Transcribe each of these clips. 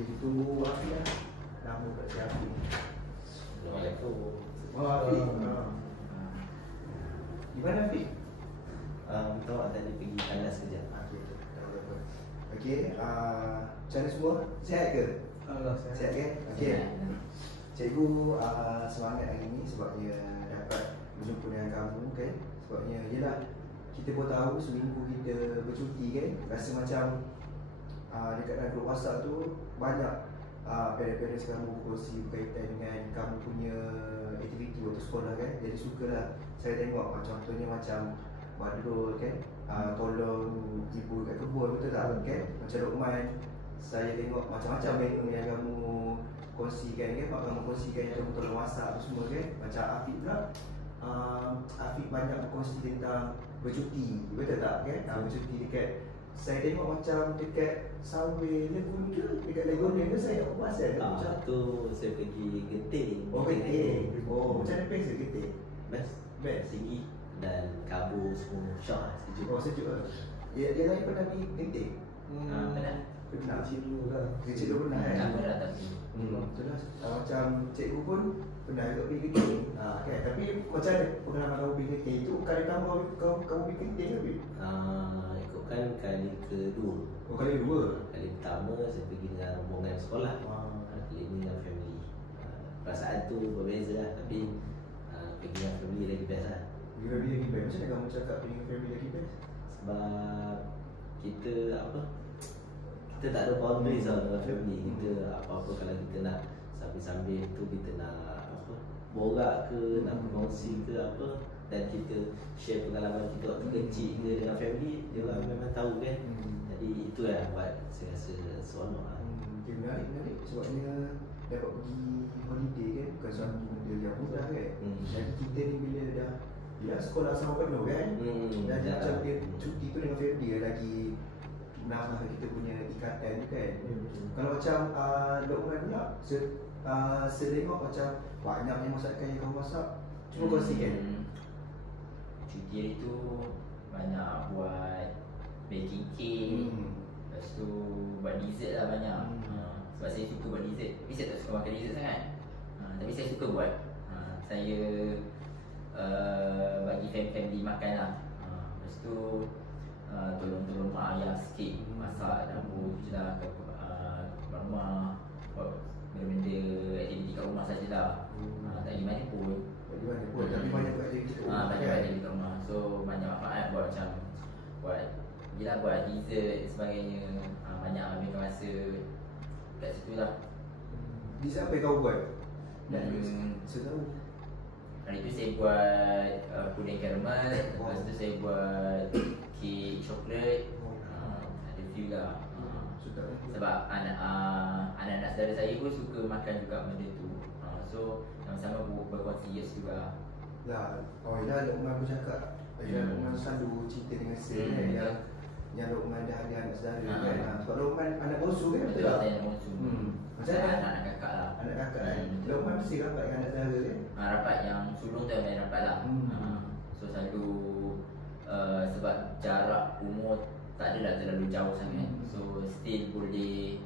Kita tunggu Afiq lah. Nama kat si Afiq. Assalamualaikum. Afiq. Di mana Afiq? Minta maaf tadi pergi tandas sekejap. Okey, macam mana semua? Sihat ke? Alhamdulillah Sihat ke? Okey. Cikgu semangat hari ni sebabnya dapat berjumpa dengan kamu kan. Sebabnya yelah, kita pun tahu seminggu kita bercuti kan. Rasa macam dekat dalam grup WhatsApp tu banyak parents-parents kamu berkongsi berkaitan dengan kamu punya aktiviti waktu sekolah kan. Jadi sukalah saya tengok contohnya macam Badrul kan, tolong ibu kat kebun, betul tak kan? Macam Luqman, saya tengok macam-macam menu yang kamu kongsikan kan. Mak kamu kongsikan yang kamu tolong masak tu semua kan. Macam Afiq pula, Afiq banyak berkongsi tentang bercuti, betul tak kan? Bercuti dekat, saya tengok macam dekat Sunway Lagoon ke, dekat Lagoon ke, saya tak puas kan? Macam tu saya pergi Genting. oh Genting, oh macam mana best ke Genting? Best. Best? Tinggi dan kabur semua syok lah, sejuk. Oh sejuk lah. Yang lain pernah pergi Genting? Pernah. Pernah. Kecil dulu lah. Kecil dulu pernah kan? Tak pernah tapi Betul lah. Macam cikgu pun pernah juga pergi Genting. Kan? Tapi macam mana pengalaman kamu pergi Genting tu? Kali kamu pergi Genting ke? ikutkan kali kedua. Oh kali dua? Kali pertama saya pergi dengan rombongan sekolah. Kali ini dengan family. Perasaan tu berbeza lah. Tapi pergi dengan family lagi best lah. Pergi family lagi best? Macam mana kamu cakap pergi dengan family lagi best? Sebab kita kita tak ada boundaries lah dengan family. Kita apa-apa kalau kita nak sambil-sambil tu kita nak borak ke, nak berkongsi ke apa, dan kita share pengalaman kita waktu kecil ke dengan family, dia orang memang tahu kan. Jadi itu yang buat saya rasa seronok lah. Okay, menarik sebabnya dapat pergi holiday kan, bukan suatu benda yang mudah kan. Dan kita ni bila dah sekolah sama penuh kan, dan macam dia cuti tu dengan family lagi menambah kita punya ikatan kan. Kalau macam Luqman pula, saya tengok macam banyaknya masakan yang kamu masak, cuma kongsikan. Cuti hari tu banyak buat baking cake, lepas tu buat dessert lah banyak. Sebab saya suka buat dessert, tapi saya tak suka makan dessert sangat. Tapi saya suka buat. Saya bagi family makan lah. Lepas tu tolong mak ayah sikit masak dapur tu je lah, kat rumah, buat benda-benda aktiviti kat rumah sajalah. Tak pergi mana pun. Tapi banyak buat aktiviti kat rumah. Banyak aktiviti kat rumah. So banyak manfaat buat macam buat dessert sebagainya. Banyak ambil masa kat situ lah. Dessert apa yang kau buat? Saya tahu. Hari tu saya buat puding karamel. Lepas tu saya buat kek coklat. Ada few lah. Sebab anak-anak saudara saya pun suka makan juga benda tu. So sama-sama berkongsi juga. Lah, yelah Luqman pun cakap, Luqman selalu cerita dengan saya yang Luqman dah ada anak saudara kan. Sebab Luqman anak bongsu kan? Betul lah, saya anak bongsu. Macam mana? Anak kakak lah. Anak kakak kan? Luqman mesti rapat dengan anak saudara kan? Rapat yang sulung tu yang rapat lah. So selalu sebab jarak umur tak adalah terlalu jauh sangat. So still boleh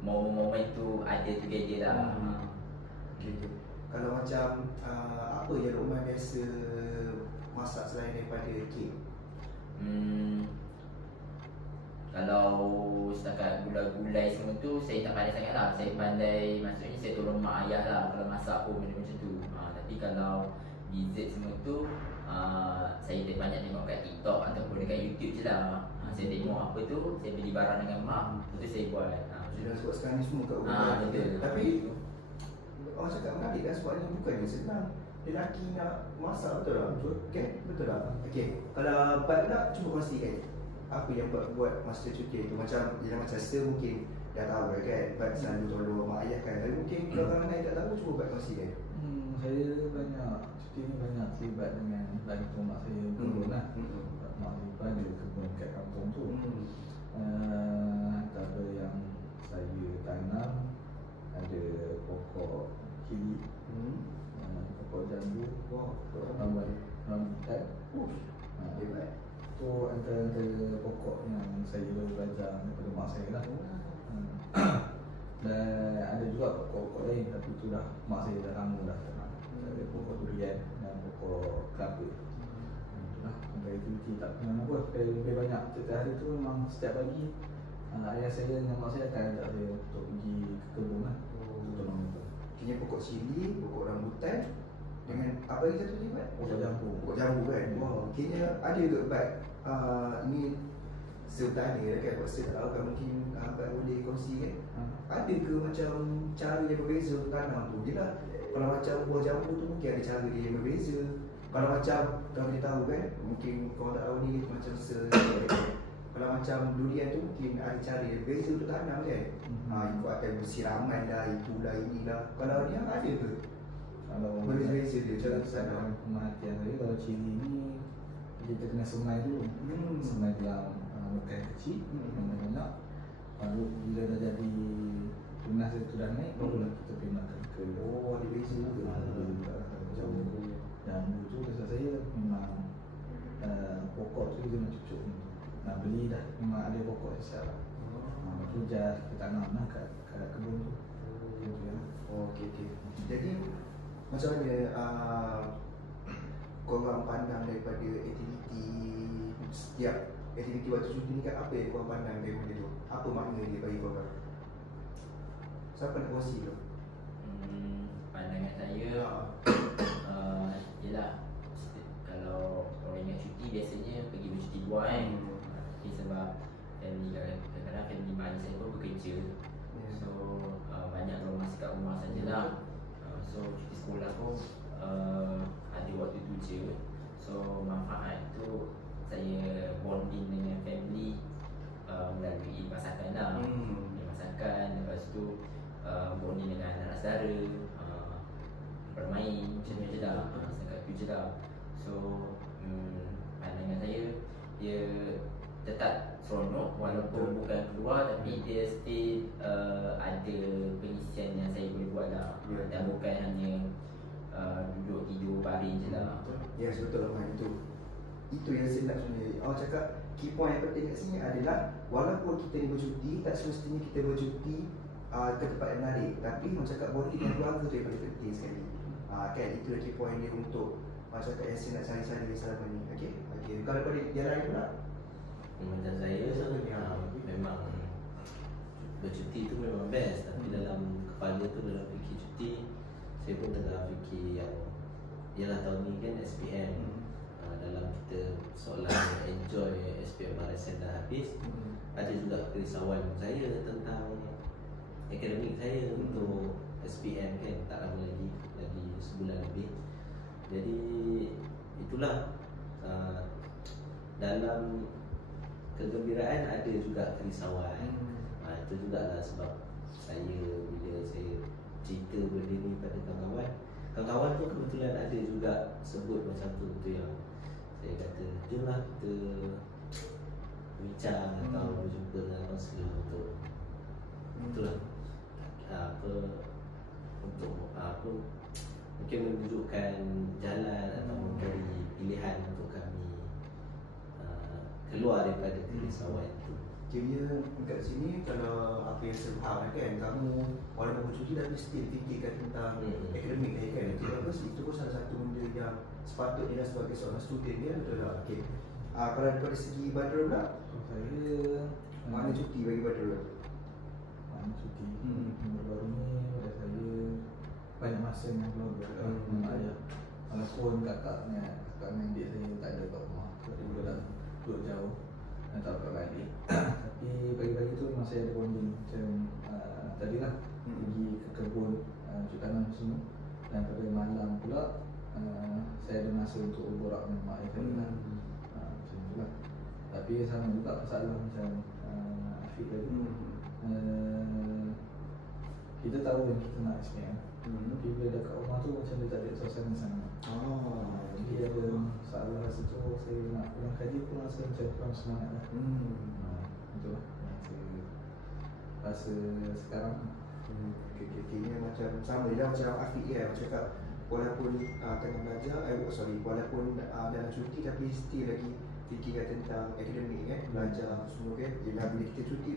momen-momen tu ada together lah. Okay. Kalau macam apa yang Luqman biasa masak selain daripada kek? Kalau setakat gulai-gulai semua tu saya tak pandai sangat lah. Saya pandai, maksudnya saya tolong mak ayah lah kalau masak pun benda macam tu. Tapi kalau dessert semua tu saya banyak tengok kat TikTok ataupun dekat YouTube je lah. Saya tengok apa tu, saya beli barang dengan mak, lepas tu saya buat. Jadi sebab sekarang ni semua kat rumah. Betul. Tapi orang cakap menarik kan, sebab ni bukannya senang. Lelaki nak masak, betul tak? Betul. Okay, betul tak? Okay, kalau Bat pula cuba kongsikan apa yang buat masa cuti tu. Macam saya mungkin dah tahu kan, Bat selalu tolong mak ayah kan. Tapi mungkin kalau orang lain tak tahu, cuba Bat kongsikan. Saya banyak cuti ni banyak terlibat dengan bantu mak saya kebun lah. Mak saya ada kebun kat kampung tu. Antara yang saya tanam ada pokok kili, pokok jambu, rambutan. Tu antara pokok yang saya belajar daripada mak saya lah. Dan ada juga pokok-pokok lain, tapi itu dah mak saya dah lama dah tanam. Ada pokok durian dan pokok kelapa. Itulah, sampai aktiviti tak pernah apa. Lebih banyak setiap hari tu memang setiap pagi ayah saya dengan mak saya akan ajak saya untuk pergi ke kebun lah. Tolong itu. Kini pokok cili, pokok rambutan dengan apa lagi satu ni, Mat? Pokok jambu. Pokok jambu kan. Wow, kini ada juga Bat. Ini sebenarnya kan, saya tak tahu kan, mungkin Abang boleh kongsi kan. Ada ke macam cara yang berbeza untuk tanam tu? Dia lah, kalau macam buah jambu tu mungkin ada cara dia yang berbeza. Kalau macam, kalau kita tahu kan, mungkin korang tak tahu ni macam kalau macam durian tu mungkin ada cara yang berbeza untuk tanam kan. Ikut akan bersiraman lah, itulah inilah. Kalau ni ada ke? Kalau Berbeza-beza dia cara tanam. Perhatian saya, kalau cili ni kita kena semai dulu. Semai dalam mekai kecil, banyak. Lalu bila dah jadi tunas itu dah naik, barulah kita pindah ke Oh, ada beza juga. Jambu tu rasa saya memang pokok tu dia nak cucuk ni. Nak beli dah, memang ada pokok siap lah. Lepas tu jar kita tanam lah kat kebun tu. Okey. Jadi macam mana korang pandang daripada aktiviti setiap aktiviti waktu cuti ni kan, apa yang korang pandang daripada tu? Apa makna dia bagi korang? Siapa nak kongsi tu? Pandangan saya yelah, kalau orang ingat cuti biasanya pergi bercuti buah kan. Okay, sebab family kadang-kadang family mak saya pun bekerja. So banyak orang masih kat rumah sajalah. So cuti sekolah pun ada waktu tu je. So manfaat tu saya bonding dengan family melalui masakan lah. Masakan, lepas tu bonding dengan anak saudara, bermain macam tu je lah. Setakat tu je lah. So pandangan saya, dia tetap seronok walaupun bukan keluar, tapi dia still ada pengisian yang saya boleh buat lah. Dan bukan hanya duduk tidur baring je lah. Ya, betul lah, itu yang saya nak sebenarnya. Awak cakap key point yang penting kat sini adalah walaupun kita ni bercuti, tak semestinya kita bercuti ke tempat yang menarik, tapi orang cakap bonding dengan keluarga tu yang paling penting sekali. Kan, itu key point dia untuk cakap yang saya nak cari-cari selama ni. Okey. Kalau daripada yang lain pula, macam saya memang bercuti tu memang best, tapi dalam kepala tu, dalam fikir cuti, saya pun tengah fikir yang ialah tahun ni kan SPM. Dalam kita soalan enjoy SPM RSN dah habis, ada juga kerisauan saya tentang akademik saya untuk SPM kan, tak lama lagi sebulan lebih. Jadi itulah, dalam kegembiraan ada juga kerisauan. Itu jugalah sebab saya, bila saya cerita benda ni pada kawan-kawan tu kebetulan ada juga sebut macam tu yang saya kata, jomlah kita bincang atau berjumpa dengan kaunselor untuk itulah untuk mungkin menunjukkan jalan atau memberi pilihan untuk kami keluar daripada kerisauan itu. Jadi kat sini, kalau apa yang saya faham kan, kamu walaupun bercuti tapi still fikirkan tentang akademik kan. Itu pun salah satu benda yang sepatutnya sebagai seorang student dia, betul tak? Okey. Kalau daripada segi Badrul pula, Saya mana cuti bagi Badrul? mana cuti baru ni pada saya banyak masa dengan keluarga dengan ayah. Walaupun kakaknya adik saya tak ada kat rumah, sebab dia dah duduk jauh dan tak dapat balik. Tapi pagi-pagi tu memang saya ada bonding. Macam tadilah pergi ke kebun, cuci tanam semua. Dan pada malam pula saya ada masa untuk berborak dengan mak ayah saya lah. Macam tu lah. Tapi sama juga masalah macam Afiq tadi. Kita tahu yang kita nak SPM, tapi bila dekat rumah tu macam dia tak ada suasana sana. Jadi ada masalah rasa tu, saya nak pulang kaji pun rasa macam kurang semangat lah. Itulah yang saya rasa sekarang. Kira macam sama je macam Afiq kan, macam cakap walaupun tengah belajar, walaupun dalam cuti tapi still lagi fikirkan tentang akademik kan, belajar semua kan. Bila kita cuti